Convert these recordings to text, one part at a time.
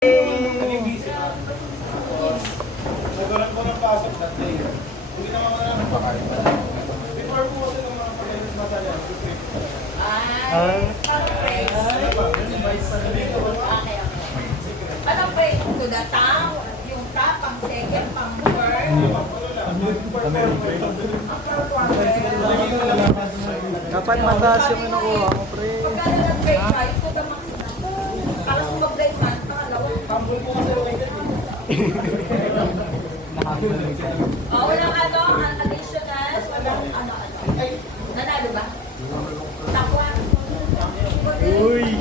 Nagalan ko ng pasok that day. Hindi naman wala ng pakain. Before po kasi ng mga pagkain masaya. Anong break to the town? Yung top, pang second, pang third? Dapat mataas yung nakuha mo, pre. Pagkano nag-break ka, ito the max na. Para sumag-break man, pangalawa. Humble po kasi located. Walang additional, walang nanalo ba? Takwa. Uy!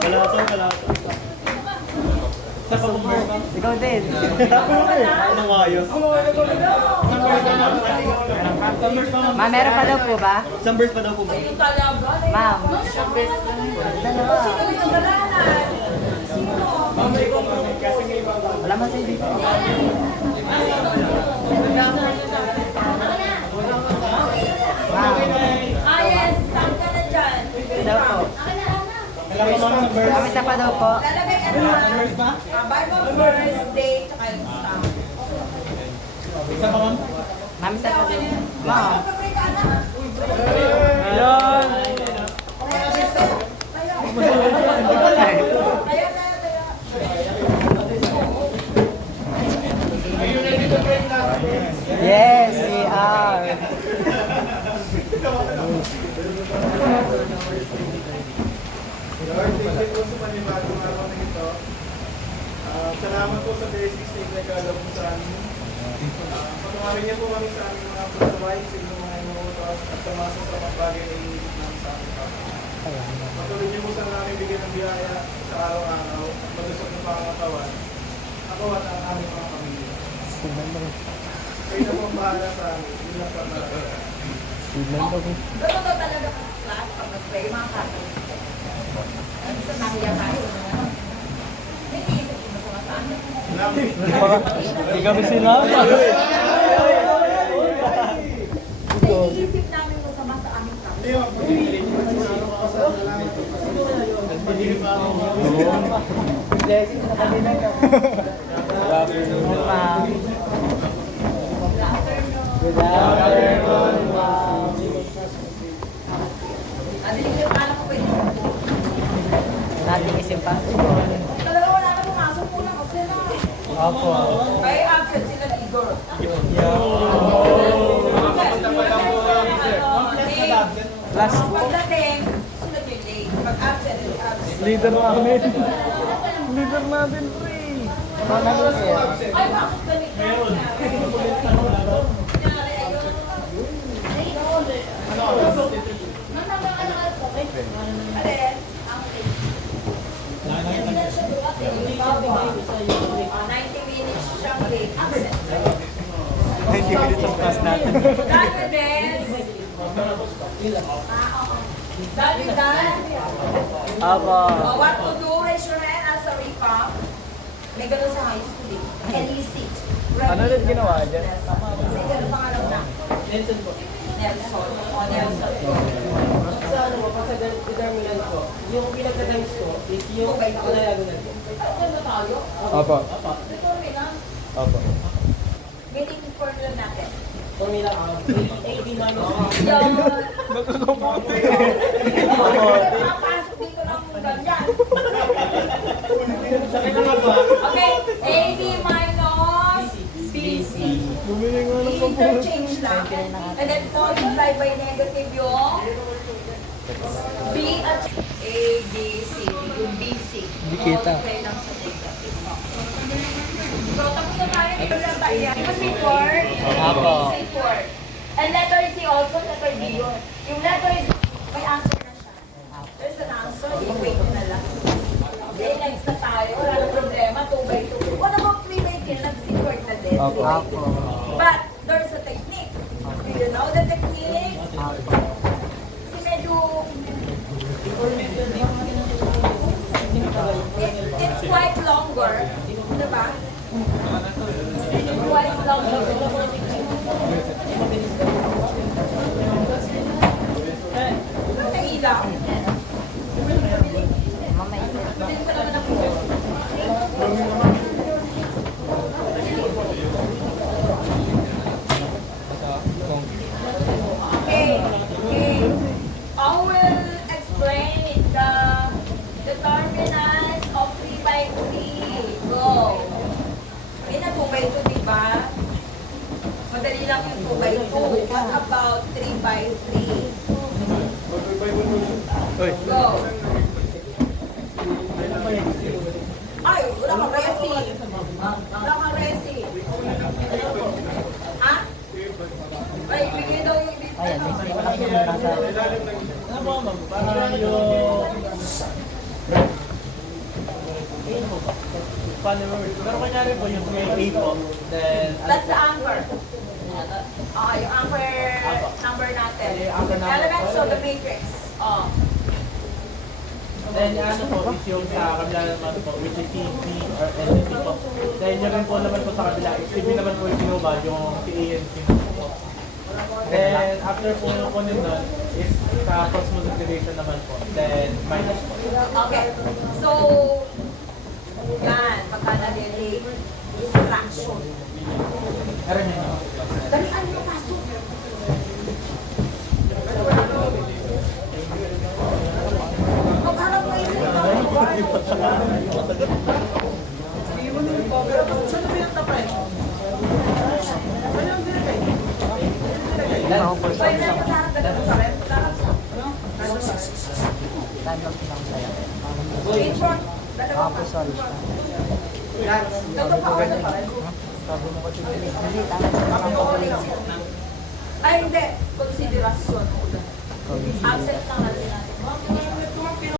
Kalato. Sa pag-umar ka? Ikaw din. Ano nga yun? Ma'am, meron pa daw po ba? Isang verse pa daw po ba? Ayun talaga. Ma'am. Sino yung nagalanan? Sino? Wala man sa'yo dito. Yes, stop ka na dyan. Daw po. Kami isa pa daw po. Lalagay Bible verse, date, tsaka yung stop. Isa pa ma'am? Ma'am, isa pa daw. Ma'am. Ayan! Yes, we are. Lord, thank you po sa panibagong araw na ito. Salamat po sa basics na itinagalaw po sa amin. Patumarin niyo po kami sa aming mga pagkaway, sa inyong mga inuutos at sa mga sasamang bagay na iniibig namin sa aming kapwa. Patuloy niyo po sa aming bigyan ng biyaya sa araw-araw at malusog ng pangangatawan. Ako at ang aming mga pamilya. Kayo na po ang bahala sa amin. Yun lang po ang nararamdaman. Ganun daw talaga ang class pag nag-pray, mga Catholic. Sa nahiya tayo. May iisip mo sa masaan. Hindi kami sila. May iisip namin masama sa aming kapwa. Adilig yung anak ko pwede. Nating isim pa. Talaga wala na pumasok po lang kasi na. Apo. Kaya absent sila ni Igor. Last Pagdating, sunod yung day. Pag absent, absent. leader namin. Leader natin, pre. Ay, bakit ganito? Meron. Alin? Ang 90 minutes siyang late. Absent. 90 minutes of class natin. Done with this. Done with that. Apo. What to do, raise your hand as a recap. May ganun sa high school eh. LEC. Ano ulit ginawa dyan? Kasi ganun pangalan na. Nelson po. Nelson. O, Nelson. Sa ano mo, pag sa determinant ko, yung pinagka-times ko is yung diagonal ko. Ano tayo? Apo. Determinant. Apo. Meaning formula natin. Formula AB minus Yung... Nakakabuti. Napasok dito ng ganyan. Okay, AB minus BC. Bumili nga ng Interchange lang. And then multiply by negative yung B at A, B, C. Yung BC. Hindi kita. Multiply lang sa negative. So, tapos na tayo. Ito lang tayo. Ito si Ford. Apo. Si Ford. And letter C also, letter D yun. Yung letter D, may answer na siya. There's an answer. I-wait na lang. Okay, next na tayo. Wala na problema. 2 by 2. Kung ano bang 3 by 3, nag-C-Ford na din. Apo. But, there's a technique. Do you know the technique? Kasi medyo... It's quite longer. Diba? Quite longer. Nailang. Mamaya. Hindi ko naman ako. Uy. Go. Ay, wala kang resi. Wala kang resi. Ha? Ay, bigay daw yung ibig. Ayan, may malaki yung nasa... Ano ba, ma'am? Parang yung... Followers. Pero kanyari po yung may A po, then... That's the anchor. Yung anchor number natin. Elements of the matrix. Oh. Then ano po is yung sa kabila naman po, which is CP or LNP po. Then yun rin po naman po sa kabila, CP naman po yung sinubad, yung si ANC naman po. Then after po po nun is sa cross multiplication naman po. Then minus po. Okay. So, yan. Pagka nag-relate, distraction. Meron yun naman. Dalian mo, pasok. Maghanap mo yung Time Pwede na sa harap, dalawa sa harap. lang silang tayo. In short, dalawa Mga pa. pusol. Dalawa pa ako sa pared. Sabi mo ko hindi. Hindi, tama na. Ay, hindi. Konsiderasyon. Absent lang natin natin.